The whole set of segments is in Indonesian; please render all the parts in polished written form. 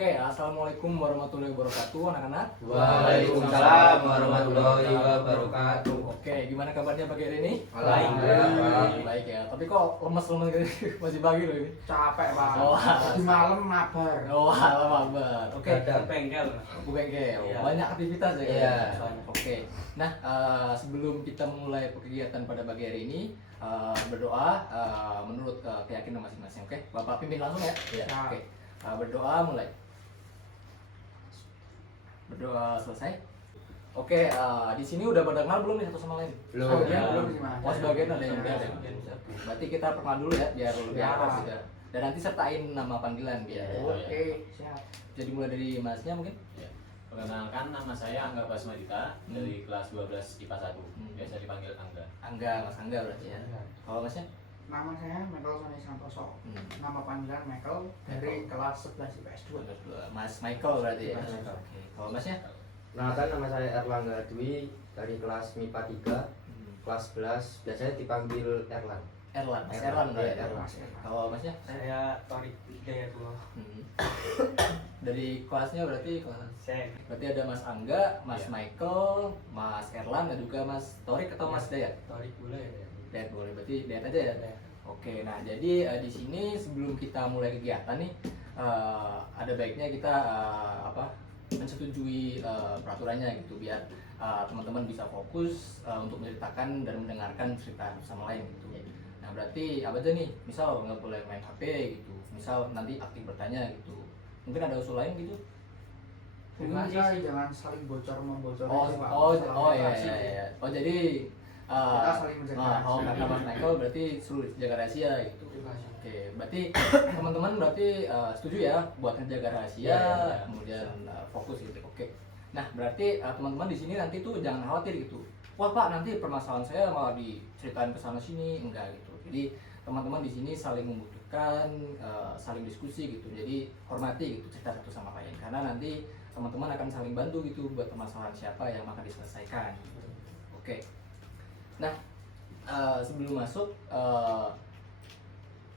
Oke, assalamualaikum warahmatullahi wabarakatuh, anak-anak. Waalaikumsalam warahmatullahi wabarakatuh. Oke, gimana kabarnya pagi hari ini? Alhamdulillah. Baik ya. Tapi kok lemes-lemes gitu? Masih pagi loh ini. Capek Pak. Oh, Di malam mabar. Oh, kabar. Oke. Ada bengkel. Aku bengkel. Iya. Banyak aktivitas ya. Iya. Oke. Nah, sebelum kita mulai kegiatan pada pagi hari ini, berdoa menurut keyakinan masing-masing. Oke, Bapak pimpin langsung ya. Iya. Oke. Berdoa mulai. Berdoa selesai. Oke, di sini udah pada kenal belum nih satu sama lain? Belum. Belum sih Mas. Oh, sebagian ada yang udah. Ya. Berarti kita perkenalan dulu ya, biar lebih Ya. akrab juga. Dan nanti sertain nama panggilan biar. Oke, siap. Jadi mulai dari masnya mungkin? Perkenalkan, nama saya Angga Basmadita dari kelas 12 IPA 1. Biasa dipanggil Angga. Angga, Mas Angga berarti ya. Kalau masnya? Nama saya Michael Sony Santoso. Hmm. Nama panggilan Michael dari kelas 11 IPS 2. Mas Michael berarti ya. Mas Michael. Oke. Kalau masnya? Nah, nama saya Erlangga Dwi dari kelas MIPA 3, kelas 11. Biasanya dipanggil Erlan. Erlan, Mas Erlan, Erlan berarti. iya, Erlan. Kalau masnya? Saya Torik Hidayatullah. Hmm. Dari kelasnya berarti kelas. Saya Berarti ada Mas Angga, Mas Iya. Michael, Mas Erlan dan juga Mas Torik atau Mas Dayat? Torik boleh ya. Dayat boleh, berarti Dayat aja ya. Ya. Oke, nah jadi di sini sebelum kita mulai kegiatan nih, ada baiknya kita menyetujui peraturannya gitu biar teman-teman bisa fokus untuk menceritakan dan mendengarkan cerita sama lain gitu. Nah berarti apa aja nih? Misal nggak boleh main HP gitu, misal nanti aktif bertanya gitu. Mungkin ada usul lain gitu? Masa jangan saling bocor-membocor. Iya. Oh jadi Kita saling menjaga rahasia. kata Mas Michael berarti suruh jaga rahasia gitu. Oke, berarti teman-teman berarti setuju ya buat menjaga rahasia, Iya. kemudian fokus gitu. Oke. Nah, berarti teman-teman di sini nanti tuh jangan khawatir gitu. Wah, Pak, nanti permasalahan saya malah diceritain ke sana sini, enggak gitu. Jadi, teman-teman di sini saling membutuhkan, saling diskusi gitu. Jadi, hormati gitu cerita satu sama lain karena nanti teman-teman akan saling bantu gitu buat permasalahan siapa yang akan diselesaikan. Oke. Nah, sebelum masuk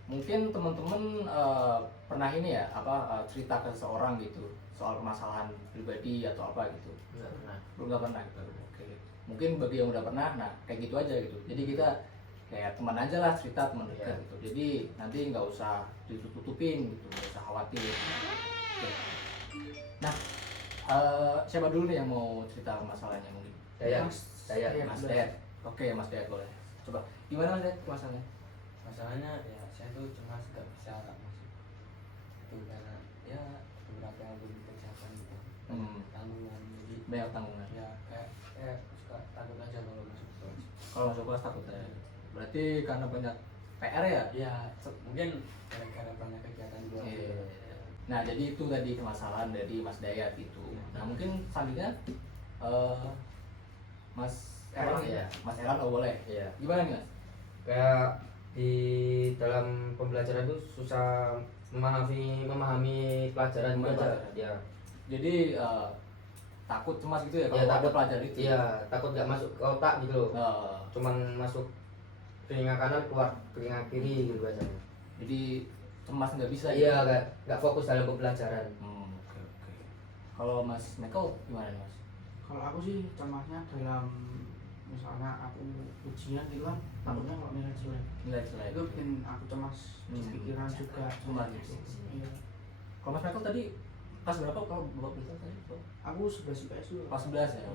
mungkin teman-teman pernah ini ya cerita ke seseorang gitu soal permasalahan pribadi atau apa gitu. Belum nggak pernah gitu. Oke. Mungkin bagi yang udah pernah, nah kayak gitu aja gitu. Jadi kita kayak teman aja lah, cerita teman dekat gitu. Jadi nanti nggak usah ditutup-tutupin gitu, nggak usah khawatir. Oke. Nah, siapa dulu nih yang mau cerita masalahnya mungkin? Saya. Mas Dayat. Oke, Mas Dayat boleh. Coba, gimana Mas Dayat masalahnya? Masalahnya ya saya tuh cuma nggak bisa tak masuk. Itu karena ya beberapa yang belum dikerjakan gitu. Tanggungan jadi Banyak tanggungan. ya kayak suka takut aja kalau masuk kelas. Kalau masuk kelas takut ya. Berarti karena banyak PR ya? Ya mungkin gara-gara banyak kegiatan di luar. Iya. Nah, jadi itu tadi permasalahan dari Mas Dayat itu. Nah, mungkin selanjutnya Mas Erlan Iya. Mas Erlan boleh. Iya. Gimana nih Mas? Kayak di dalam pembelajaran itu susah memahami pelajaran juga, Pak. Ya. Jadi takut cemas gitu ya kalau Ya, ada takut pelajaran itu. Iya, takut nggak masuk ke otak gitu loh. Eh, Cuman masuk telinga kanan keluar telinga kiri gitu biasanya. jadi cemas nggak bisa. Iya, nggak fokus dalam pembelajaran. Oke. Kalau Mas Michael gimana nih Mas? Kalau aku sih cemasnya dalam misalnya aku ujian gitu kan, takutnya kalau nilai jelek. Nilai jelek. Itu bikin aku cemas di pikiran juga. Cemas gitu. Iya. Kalau Mas Michael tadi kelas berapa kalau Bapak bilang tadi? Aku 11 IPS 2. Kelas 11 ya. Iya.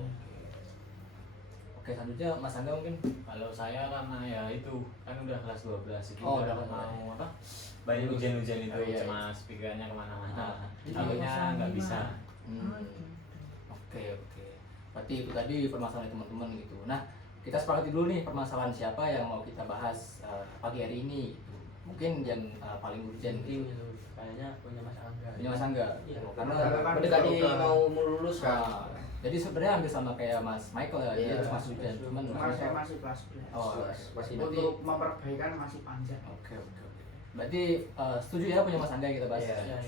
Oke, selanjutnya Mas Angga mungkin. Kalau saya karena ya itu kan udah kelas 12 itu Oh, udah udah mau apa? Banyak ujian-ujian itu Oh, iya. cemas pikirannya kemana-mana. Jadi Takutnya nggak bisa. Oke. Berarti itu tadi permasalahan teman-teman gitu. Nah, kita sepakati dulu nih permasalahan siapa yang mau kita bahas pagi hari ini. Gitu. Mungkin yang paling urgent Mungkin gitu. itu kayaknya punya Mas Angga. Punya Mas Angga. Iya. Karena Mendekati mau lulus kan. jadi sebenarnya hampir sama kayak Mas Michael ya. Dia Iya. cuma ujian, cuman Cuma saya masih kelas 11. Oh, Masih berarti Untuk memperbaikan masih panjang. Oke. Berarti setuju ya punya Mas Angga yang kita bahas? Iya. Iya.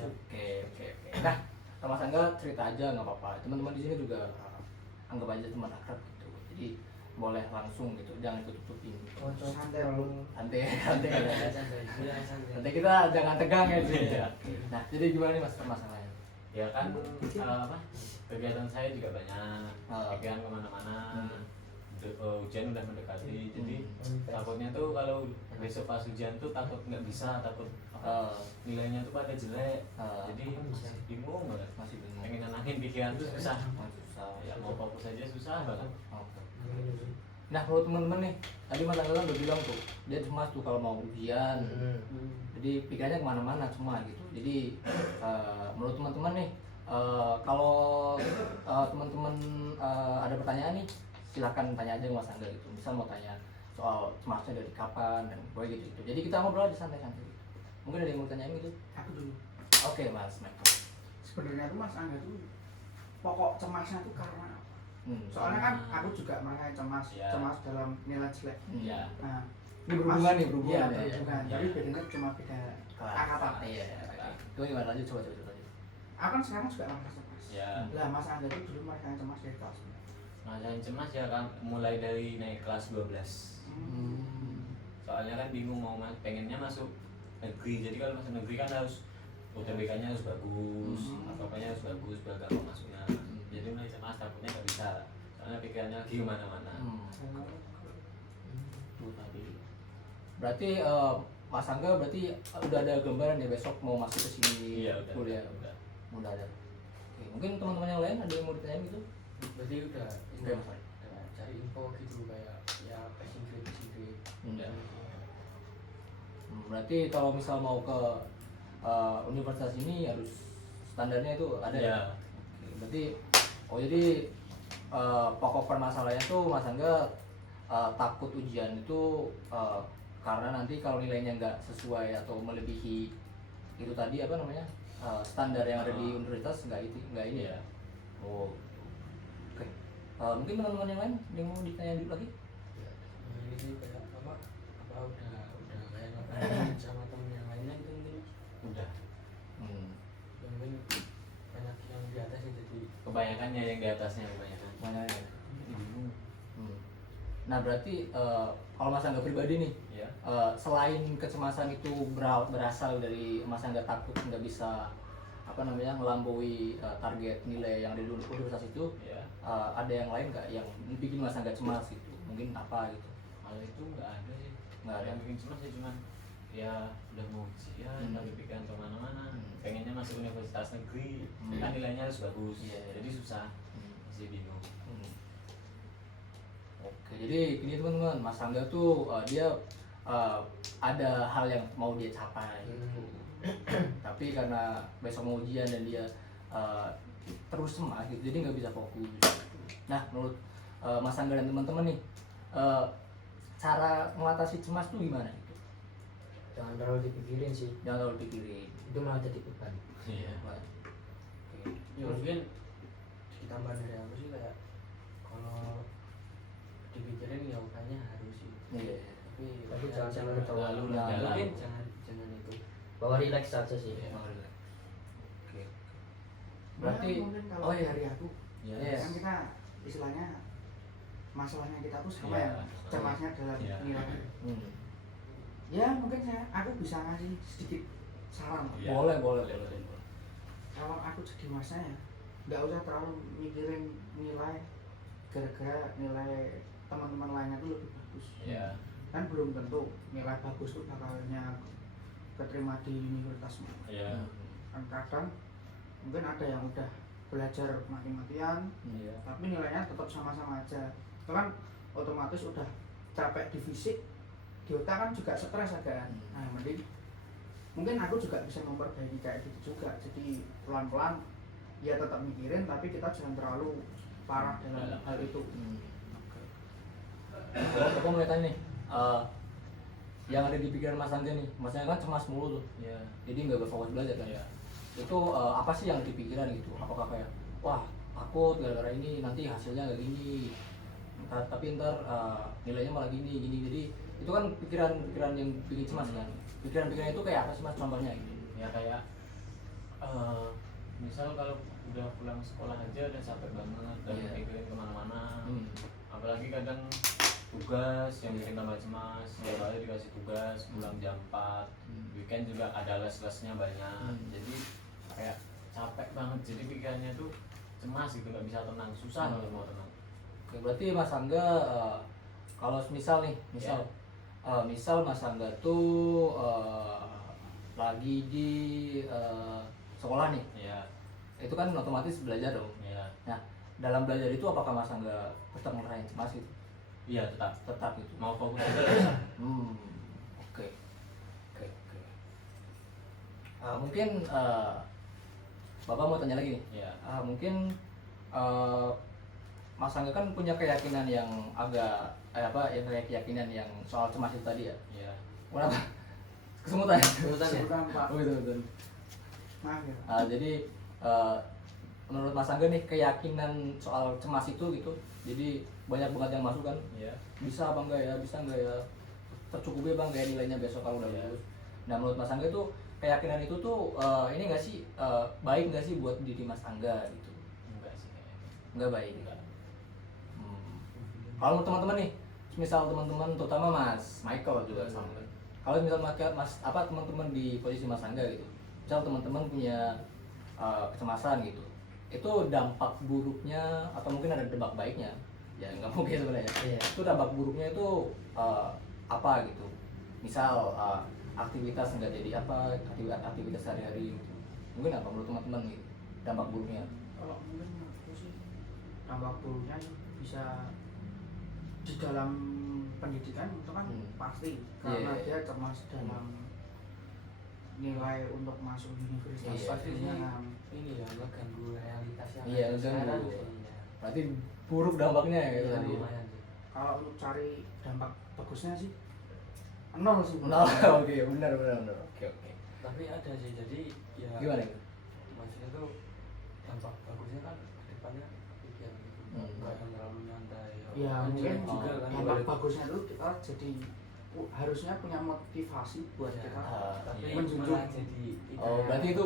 Oke. Nah, kalau Mas Angga cerita aja nggak apa-apa. Teman-teman di sini juga anggap aja teman akrab gitu. Jadi boleh langsung gitu, jangan tutupin. Santai dulu. Santai Santai. Nanti kita jangan tegang ya sih. Nah, jadi gimana nih Mas permasalahannya? Ya kan kegiatan saya juga banyak, pikiran kemana-mana. Ujian udah mendekati, jadi takutnya tuh kalau besok pas ujian tuh takut nggak bisa, takut nilainya tuh pada jelek, jadi bingung banget, masih bingung. pengen nenangin pikiran tuh susah, ya mau fokus aja susah banget. Nah menurut teman-teman nih, tadi Mas Angga kan udah bilang tuh dia cemas tuh kalau mau ujian, jadi pikirannya kemana-mana semua gitu. Jadi menurut teman-teman nih, kalau teman-teman ada pertanyaan nih, silakan tanya aja ke Mas Angga gitu. Misal mau tanya soal cemasnya dari kapan dan pokoknya gitu. Jadi kita ngobrol aja santai-santai gitu. Mungkin ada yang mau tanyain gitu? Aku dulu. Oke Mas Michael. Sebenarnya tuh Mas Angga tuh pokok cemasnya tuh karena apa? Soalnya kan aku juga makanya cemas, Ya. cemas dalam nilai jelek. Ya, Nah, Ini berhubungan nih, Iya, berhubungan ya. berhubungan. Ya. Tapi bedanya cuma beda angkatan. Iya. Itu gimana lanjut coba. Aku kan sekarang juga merasa cemas. ya. Lah Mas Angga tuh dulu merasa cemas dari kelas berapa? Ngerasain cemas ya kan mulai dari naik kelas 12. Soalnya kan bingung mau pengennya masuk negeri, jadi kalau masuk negeri kan harus UTBK-nya harus bagus, apa-apanya harus bagus biar gampang masuknya. Jadi mulai cemas, takutnya nggak bisa, soalnya pikirannya lagi kemana-mana. Tuh tadi. Berarti Mas Angga berarti udah ada gambaran ya besok mau masuk ke sini Iya, udah. kuliah. Udah ada. Oke, mungkin teman-teman yang lain ada yang mau ditanyain gitu? berarti udah Oke, Mas. udah cari info gitu kayak ya passing grade. Udah. Berarti kalau misal mau ke universitas ini harus standarnya itu ada Iya. ya? Oke, berarti jadi pokok permasalahannya tuh Mas Angga takut ujian itu karena nanti kalau nilainya nggak sesuai atau melebihi itu tadi apa namanya standar yang ada di universitas nggak ini ya? Iya. Oh, oke. Mungkin teman-teman yang lain yang mau ditanya dulu lagi? Ini sih kayak apa udah kayak ngapain sama temen yang lainnya itu mungkin Udah. ya mungkin banyak yang di atas ya jadi Kebanyakannya yang di atasnya kebanyakan. Mana ya? Jadi bingung. Nah berarti kalau Mas Angga pribadi nih, Ya. selain kecemasan itu berasal dari Mas Angga takut nggak bisa apa namanya melampaui target nilai yang ada di universitas itu, Ya. ada yang lain nggak yang bikin Mas Angga cemas gitu? Mungkin apa gitu? Kalau itu nggak ada sih. Nggak ada. Yang bikin cemas ya cuman ya udah mau ujian tapi pikiran kemana-mana. Pengennya masuk universitas negeri, kan nilainya harus bagus. Iya. Jadi susah. Masih bingung. Oke, jadi gini teman-teman, Mas Angga tuh dia ada hal yang mau dia capai gitu. Tapi karena besok mau ujian dan dia terus cemas gitu, jadi nggak bisa fokus gitu. Nah menurut Mas Angga dan teman-teman nih, cara mengatasi cemas tuh gimana gitu? Jangan terlalu dipikirin sih, Jangan terlalu pikirin. itu malah jadi beban. Iya. Oke. ya mungkin ditambah dari aku sih kayak kalau dipikirin ya upahnya harus sih Iya. Tapi jangan sampai terlalu Nah, dalam. mungkin jangan itu Bawa relax saja sih. Oke. Berarti Ya, mungkin kalau oh iya. dari aku Yes. kan kita istilahnya masalahnya kita tuh sama Iya. ya, cemasnya dalam Iya. nilai. Ya mungkin aku bisa ngasih sedikit saran. Iya. Boleh. Kalau aku jadi masnya ya nggak usah terlalu mikirin nilai gara-gara nilai teman-teman lainnya tuh lebih bagus. Iya. Kan belum tentu nilai bagus tuh bakalnya keterima di universitas. Iya. Kan kadang mungkin ada yang udah belajar mati-matian Iya. tapi nilainya tetap sama-sama aja. Itu kan otomatis udah capek di fisik, di otak kan juga stres agak. Nah mending mungkin aku juga bisa memperbaiki kayak gitu juga, jadi pelan-pelan ya tetap mikirin tapi kita jangan terlalu parah dalam hal itu. Aku mau tanya nih, yang ada di pikiran Mas Angga nih, Mas Angga kan cemas mulu tuh, Iya. jadi nggak berfokus belajar kan? Iya. Itu apa sih yang ada di pikiran gitu? Apakah kayak, wah takut gara-gara ini nanti hasilnya nggak gini, tapi ntar nilainya malah gini, jadi itu kan pikiran yang bikin cemas kan? Pikiran-pikiran itu kayak apa sih Mas contohnya gitu? Ya kayak misal kalau udah pulang sekolah aja udah capek banget dan Iya. mikirin kemana-mana. Apalagi kadang tugas yang bikin tambah cemas, setiap hari dikasih tugas pulang jam 4, weekend juga ada les-lesnya banyak, jadi kayak capek banget, jadi pikirannya tuh cemas gitu, nggak bisa tenang, susah kalau mau tenang. Oke, berarti Mas Angga kalau misal nih, misal Mas Angga tuh lagi di sekolah nih, Ya, itu kan otomatis belajar dong. ya, Nah, dalam belajar itu apakah Mas Angga tetap ngerasain cemas gitu? iya tetap Tetap gitu. mau fokus aja bisa. Oke, oke, oke. Mungkin Bapak mau tanya lagi nih. Ya, Mungkin Mas Angga kan punya keyakinan yang agak yang kayak keyakinan yang soal cemas itu tadi ya. ya, Kenapa? Kesemutan. Sebutan ya? Sebutan Pak. Oh betul betul. Maaf ya. Jadi menurut Mas Angga nih keyakinan soal cemas itu gitu. Jadi banyak banget yang masuk kan. ya, Bisa apa enggak ya? Bisa enggak ya? Tercukupi bang kayak nilainya besok kalau udah Iya. lulus. Nah menurut Mas Angga itu keyakinan itu tuh ini enggak sih baik enggak sih buat diri Mas Angga gitu? enggak sih kayaknya. Enggak baik. Enggak. Kalau menurut teman-teman nih, misal teman-teman terutama Mas Michael juga sama kan. Kalau misal teman-teman di posisi Mas Angga gitu, misal teman-teman punya kecemasan gitu, itu dampak buruknya atau mungkin ada dampak baiknya, ya nggak mungkin sebenarnya. Iya. Itu dampak buruknya itu apa gitu? Misal aktivitas nggak jadi apa, aktivitas sehari-hari gitu. Mungkin apa menurut teman-teman gitu, dampak buruknya? Kalau mungkin aku sih dampak buruknya bisa di dalam pendidikan itu kan pasti karena Iya. dia cemas dalam nilai untuk masuk universitas Iya. pastinya Ini ya mengganggu realitas yang Iya, ada sekarang mengganggu. sih, ya. Berarti buruk dampaknya ya gitu Iya, tadi. lumayan sih. kalau untuk cari dampak bagusnya sih nol sih. Nah, oke, benar. Oke. Tapi ada sih, jadi ya Gimana itu? maksudnya tuh dampak bagusnya kan kedepannya weekend gitu, nggak yang terlalu nyantai Ya Kan mungkin jelek juga kan dampak balik. bagusnya itu kita jadi harusnya punya motivasi buat Ya, kita tapi Iya. menjunjung. malah jadi Oh, kayak- berarti itu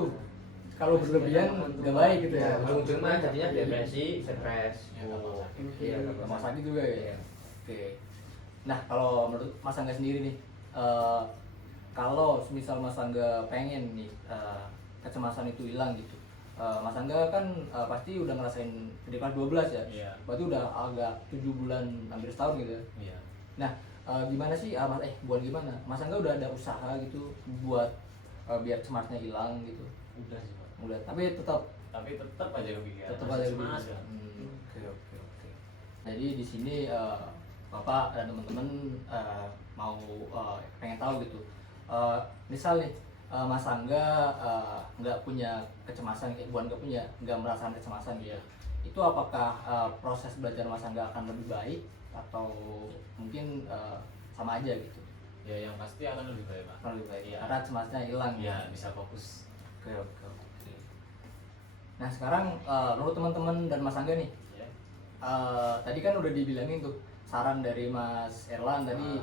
kalau berlebihan nggak baik gitu ya. Ujung-ujung mah jadinya depresi, stres. Ya, nggak masalah. Iya, sama sakit juga ya. Iya. Oke. Nah, kalau menurut Mas Angga sendiri nih, kalau misal Mas Angga pengen nih kecemasan itu hilang gitu, Mas Angga kan pasti udah ngerasain di kelas 12 ya. Iya. Berarti udah agak 7 bulan hampir setahun gitu ya. Iya. Nah, gimana sih buat gimana? Mas Angga udah ada usaha gitu buat biar cemasnya hilang gitu. Udah sih Pak. Udah, tapi tetap Aja kepikiran. tetap Masih ada cemas gitu. kan. Oke. Jadi di sini Bapak dan teman-teman mau pengen tahu gitu. Misal nih Mas Angga nggak punya kecemasan, bukan nggak merasakan kecemasan gitu. Iya. Itu apakah proses belajar Mas Angga akan lebih baik atau mungkin sama aja gitu? Ya yang pasti akan lebih baik Pak. Akan lebih baik. Iya. Karena cemasnya hilang. Ya bisa fokus. Oke. Nah sekarang menurut teman-teman dan Mas Angga nih, Ya. tadi kan udah dibilangin tuh saran dari Mas Erlan tadi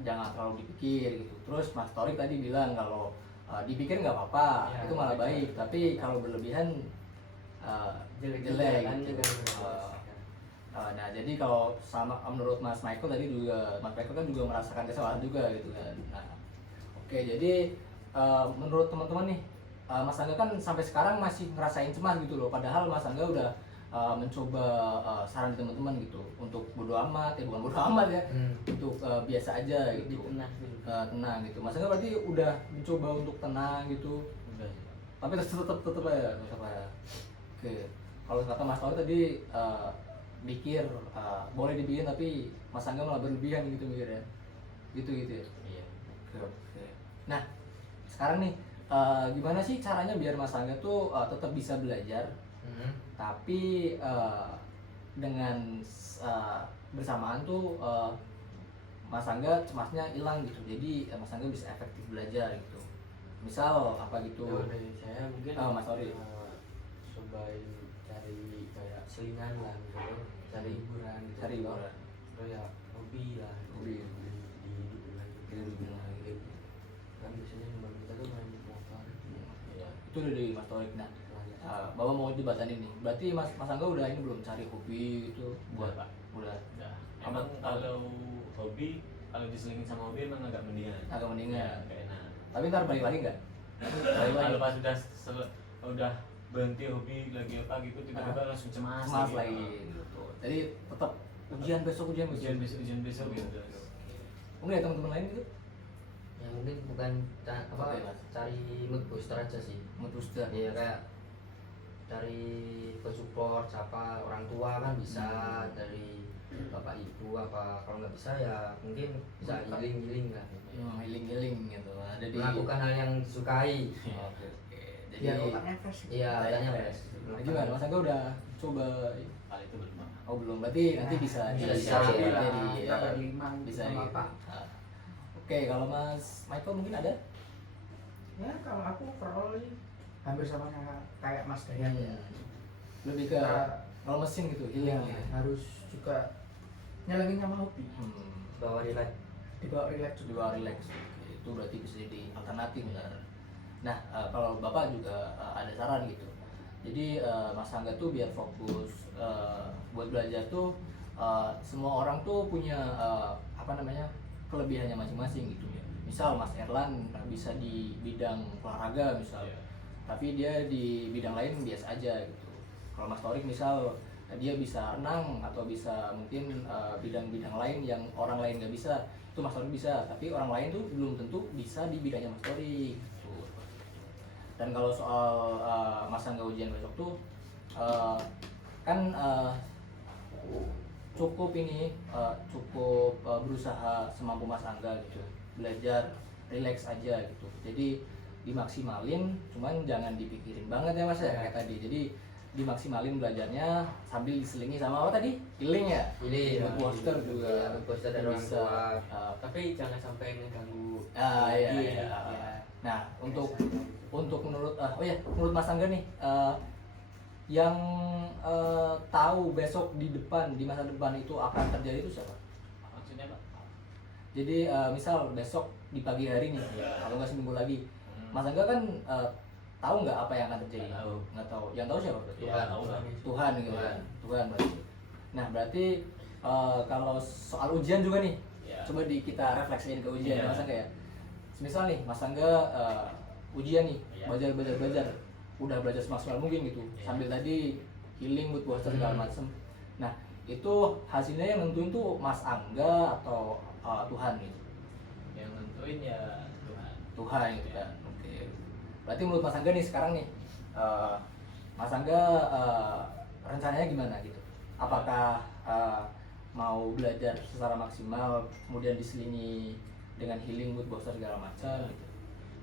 jangan terlalu dipikir gitu. Terus Mas Torik tadi bilang kalau dipikir nggak apa-apa, Ya, itu malah betul. baik. Tapi kalau berlebihan jelek kan gitu. juga Nah jadi kalau sama menurut Mas Michael tadi juga, Mas Michael kan juga merasakan kesalahan juga gitu kan. Nah, oke jadi menurut teman-teman nih, Mas Angga kan sampai sekarang masih ngerasain cemas gitu loh. Padahal Mas Angga udah mencoba saran dari teman-teman gitu untuk bodo amat, bukan bodo amat ya, untuk biasa aja lebih gitu, tenang dulu. tenang gitu. Mas Angga berarti udah mencoba untuk tenang gitu, Udah sih Pak. tapi tetap aja. Oke, kalau kata Mas Tori tadi mikir boleh dibikin tapi Mas Angga malah berlebihan gitu mikirnya, gitu ya. Iya. Oke. Nah sekarang nih gimana sih caranya biar Mas Angga tuh tetap bisa belajar tapi dengan bersamaan tuh Mas Angga cemasnya hilang gitu, jadi Mas Angga bisa efektif belajar gitu. Misal apa gitu? Kalau dari saya mungkin Mas Tori. cobain cari kayak selingan lah gitu, cari hiburan gitu. Cari hiburan. Atau ya hobi lah gitu. Hobi. Di hidup lah gitu. Di hidup lah, gitu. Kan biasanya teman kita tuh main motor. Iya. Itu udah dari Mas Torik. Nah, Lah, Bapak mau jembatan ini. Berarti Mas Angga udah ini belum cari hobi gitu buat Udah, Pak. udah Nah, emang kalau hobi, kalau diselingin sama hobi emang agak mendingan. agak mendingan. Gak enak. Tapi ntar balik lagi nggak? Balik lagi. Kalau pas udah berhenti hobi lagi apa gitu tiba-tiba langsung cemas Cemas lagi gitu. Jadi tetap ujian besok ujian besok gitu. Mungkin ada teman-teman lain gitu? Ya mungkin bukan Oke, Mas. cari mood booster aja sih. Mood booster. Iya kayak dari support siapa orang tua kan bisa, dari bapak ibu apa, kalau nggak bisa ya mungkin bisa healing kan. Healing gitu. Ada di Melakukan hal yang disukai. Oke. Jadi Biar otaknya fresh. Iya, tanya fresh. Nah, gimana? Mas Angga udah coba? Hal itu belum. Oh belum, berarti nanti bisa bisa Jadi ya. lah, jadi kita berlima bisa sama gitu. Pak. Oke, kalau Mas Michael mungkin ada? Ya kalau aku overall sih hampir sama kayak Mas Dayat ya. Lebih ke kalau mesin gitu, healing Ya, gitu. harus juga nyelengin sama hobi. Bawa relax. Dibawa relax Di juga. bawah relax. Oke, itu berarti bisa jadi alternatif benar. Nah, kalau Bapak juga ada saran gitu. Jadi Mas Angga tuh biar fokus buat belajar tuh semua orang tuh punya apa namanya kelebihannya masing-masing gitu ya. Misal Mas Erlan bisa di bidang olahraga misal, tapi dia di bidang lain biasa aja gitu. Kalau Mas Torik misal dia bisa renang atau bisa mungkin bidang-bidang lain yang orang lain nggak bisa, itu Mas Torik bisa, tapi orang lain tuh belum tentu bisa di bidangnya Mas Torik gitu. Dan kalau soal Mas Angga ujian besok tuh kan cukup ini cukup berusaha semampu Mas Angga gitu, belajar relax aja gitu. Jadi dimaksimalin, cuman jangan dipikirin banget ya Mas ya kayak tadi. Jadi dimaksimalin belajarnya sambil diselingi sama apa tadi? Healing ya? Healing, Mood booster juga. Iya, mood booster dari orang Bisa, tua. Tapi jangan sampai ngeganggu. iya, lagi. iya. Ya. Nah, untuk menurut menurut Mas Angga nih yang tahu besok di masa depan itu akan terjadi itu siapa? Maksudnya Pak? Jadi misal besok di pagi hari nih, kalau nggak seminggu lagi, Mas Angga kan tahu nggak apa yang akan terjadi? Nggak tahu. Nggak tahu. Yang tahu siapa berarti? Tuhan, tahu lah. Tuhan gitu kan. Tuhan berarti. Nah berarti kalau soal ujian juga nih, Ya. coba kita refleksiin ke ujian Iya. Mas Angga ya. Misal nih Mas Angga ujian nih, Iya. belajar, udah belajar semaksimal mungkin gitu, Iya. sambil tadi healing buat booster segala macem. Nah itu hasilnya yang nentuin tuh Mas Angga atau Tuhan gitu. Yang nentuin ya Tuhan. Tuhan gitu kan. Oke. Berarti menurut Mas Angga nih sekarang nih, Mas Angga rencananya gimana gitu? Apakah mau belajar secara maksimal, kemudian diselingi dengan healing mood booster segala macam gitu?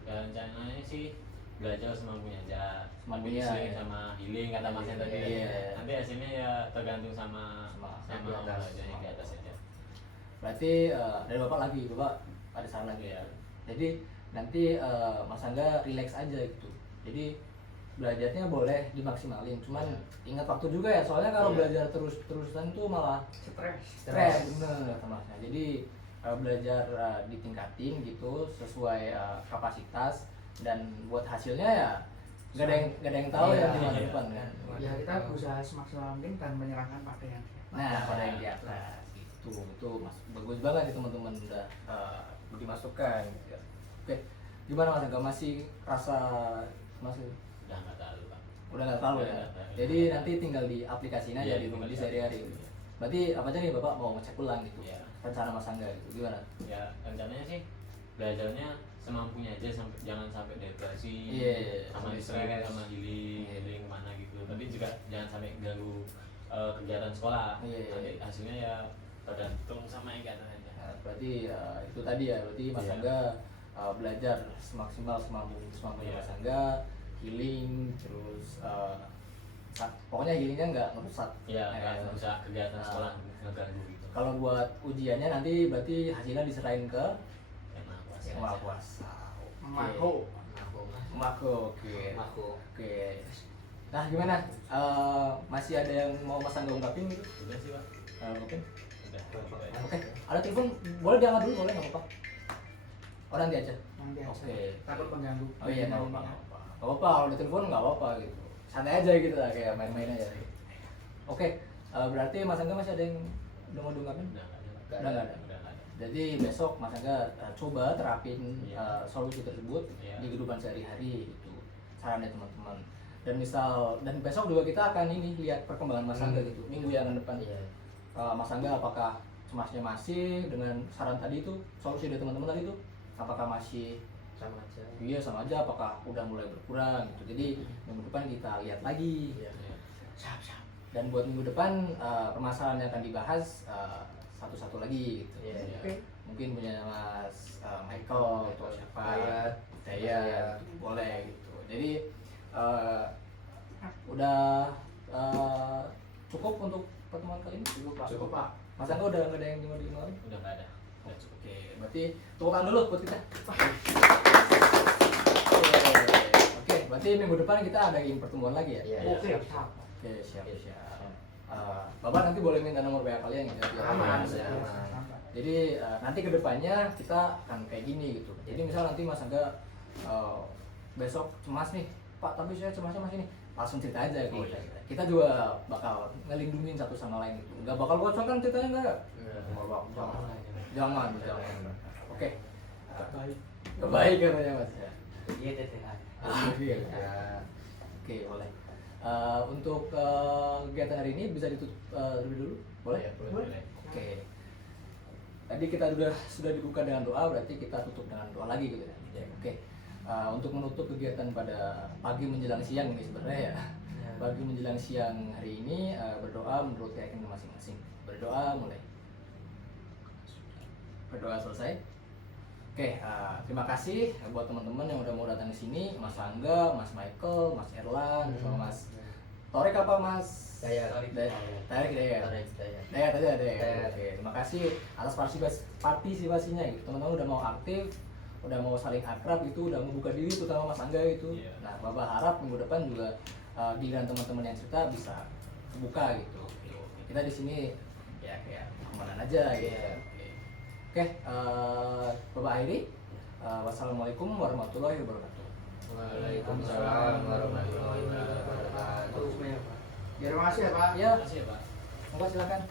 Ya rencananya sih belajar semampunya aja. Semampunya, Diseling ya. sama healing kata Mas yang tadi. Iya. Nanti hasilnya ya tergantung sama yang di atas. belajarnya di atas aja. Berarti dari Bapak lagi, Bapak ada saran lagi ya. Iya. Jadi nanti Mas Angga relax aja gitu. Jadi belajarnya boleh dimaksimalin, cuman ingat waktu juga ya, soalnya kalau Iya. belajar terus-terusan tuh malah Stres. stres bener kata Masnya. Jadi belajar ditingkatin gitu sesuai kapasitas, dan buat hasilnya ya nggak ada yang tahu Iya. ya di masa depan kan. Ya kita berusaha semaksimal mungkin dan menyerahkan pada yang Nah pada yang di atas itu mas bagus banget itu teman-teman udah dimasukkan. Gitu ya. Oke, gimana Mas Angga, masih rasa masih Udah nggak tahu Pak. udah nggak tahu ya? Udah nggak tahu. Jadi nanti tinggal diaplikasiin aja Iya, di tinggal sehari-hari. diaplikasiin. Berarti apa aja nih Bapak mau ngecek ulang gitu? Iya. Rencana Mas Angga gitu gimana? Ya rencananya sih belajarnya semampunya aja, jangan sampai depresi, Iya, sama sampai diseling stres. sama healing, Iya. healing kemana gitu. Tapi juga jangan sampai ganggu kegiatan sekolah. Iya. Nanti hasilnya ya tergantung sama yang atas aja. Nah, berarti itu tadi ya, berarti Mas Iya. Angga belajar semaksimal semampunya Iya. Mas Angga, healing, terus pokoknya healingnya nggak merusak. Ya Eh, nggak usah kegiatan nah, sekolah ngeganggu gitu. Kalau buat ujiannya nanti berarti hasilnya diserahin ke Yang maha kuasa Yang Maha aja. Kuasa. Mako. Mako, oke. Aku. Oke. Nah gimana? Masih ada yang mau Mas Angga ungkapin gitu? Udah sih Pak. Mungkin. Udah. Oke. Ada telepon? Boleh diangkat dulu, boleh nggak apa-apa? Oh nanti aja. Nanti aja. Oke. Takut mengganggu. Oh iya nggak apa-apa. Nggak apa-apa. Kalau di telepon nggak apa-apa gitu. Santai aja gitu lah, kayak main-main aja. Oke. Berarti Mas Angga masih ada yang udah mau diungkapin? Udah nggak ada. Pak. Udah nggak ada. Udah nggak ada. Jadi besok Mas Angga coba terapin Iya. solusi tersebut Iya. di kehidupan sehari-hari itu sarannya teman-teman. Dan besok juga kita akan ini lihat perkembangan Mas Angga gitu minggu yang depan. Iya. Mas Angga apakah cemasnya masih dengan saran tadi itu, solusi dari teman-teman tadi itu, apakah masih Sama aja. iya sama aja, apakah udah mulai berkurang gitu. Jadi minggu depan kita lihat lagi. Iya. Siap. Dan buat minggu depan permasalahan yang akan dibahas satu-satu lagi gitu. Iya. Oke. Mungkin punya Mas Michael atau siapa Dayat boleh gitu. Jadi udah cukup untuk pertemuan kali ini. Cukup Pak. Mas Angga udah nggak ada yang mau dimulai? Udah nggak ada. Udah cukup. Oke, berarti tepukan dulu buat kita. Oke, berarti minggu depan kita ada pertemuan lagi ya? Iya. Oke, Siap. siap. Oke, siap. Bapak nanti boleh minta nomor WA kalian gitu. Aman. Iya. Jadi nanti kedepannya kita akan kayak gini gitu. Jadi misal nanti Mas Angga besok cemas nih, Pak, tapi saya cemasnya mas ini, langsung cerita aja gitu. Oh, iya. Kita juga bakal ngelindungin satu sama lain gitu. Nggak bakal bocor kan ceritanya enggak? Jangan. Oke. Baik. Baik katanya Mas. Ya. Iya TTH. Iya. Oke, boleh. Untuk kegiatan hari ini bisa ditutup terlebih dulu? Boleh? Ya, boleh. Oke. Tadi kita sudah dibuka dengan doa, berarti kita tutup dengan doa lagi gitu ya. Ya. Oke. Untuk menutup kegiatan pada pagi menjelang siang ini sebenarnya ya. Pagi menjelang siang hari ini berdoa menurut keyakinan masing-masing. Berdoa mulai. Berdoa selesai. Oke, terima kasih buat teman-teman yang udah mau datang ke sini, Mas Angga, Mas Michael, Mas Erlan, sama Mas Torek apa Mas? Dayat. Tarik Dayat. Dayat aja deh. Oke, terima kasih atas partisipasinya gitu. Teman-teman udah mau aktif, udah mau saling akrab gitu, udah mau buka diri terutama Mas Angga gitu. Iya. Nah, Bapak harap minggu depan juga giliran teman-teman yang cerita bisa terbuka gitu. Kita di sini ya kayak kemana aja gitu. Iya. Oke, Bapak Airi, wassalamualaikum warahmatullahi wabarakatuh. Waalaikumsalam warahmatullahi wabarakatuh. Ya, terima kasih ya Pak. Ya, Terima kasih ya, Pak. monggo silakan.